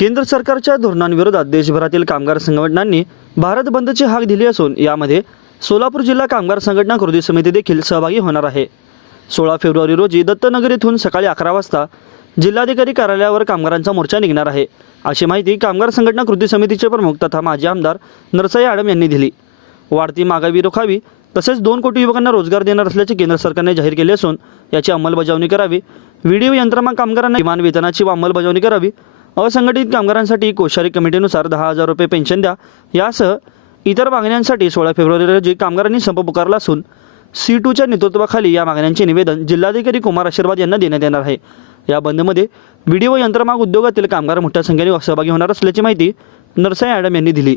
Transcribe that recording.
केंद्र सरकारच्या धोरणांविरोधात देशभरातील कामगार संघटनांनी भारत बंदची हाक दिली असून यामध्ये सोलापूर जिल्हा कामगार संघटना कृती समिती देखील सहभागी होणार आहे. सोळा फेब्रुवारी रोजी दत्तनगर येथून सकाळी अकरा वाजता जिल्हाधिकारी कार्यालयावर कामगारांचा मोर्चा निघणार आहे. अशी माहिती कामगार संघटना कृती समितीचे प्रमुख तथा माजी आमदार नरसाई आडम यांनी दिली. वाढती मागावी रोखावी तसेच दोन कोटी युवकांना रोजगार देणार असल्याचे केंद्र सरकारने जाहीर केले असून याची अंमलबजावणी करावी. व्हिडिओ यंत्रमा कामगारांना किमान वेतनाची अंमलबजावणी करावी. असंघटित कामगारांसाठी कोश्यारी कमिटीनुसार दहा हजार रुपये पेन्शन द्या. यासह इतर मागण्यांसाठी सोळा फेब्रुवारी रोजी कामगारांनी संप पुकारला असून सी टूच्या नेतृत्वाखाली या मागण्यांचे निवेदन जिल्हाधिकारी कुमार आशीर्वाद यांना देण्यात येणार आहे. या बंदमध्ये व्हिडिओ यंत्रमाग उद्योगातील कामगार मोठ्या संख्येने सहभागी होणार असल्याची माहिती नरसाई ॲडम यांनी दिली.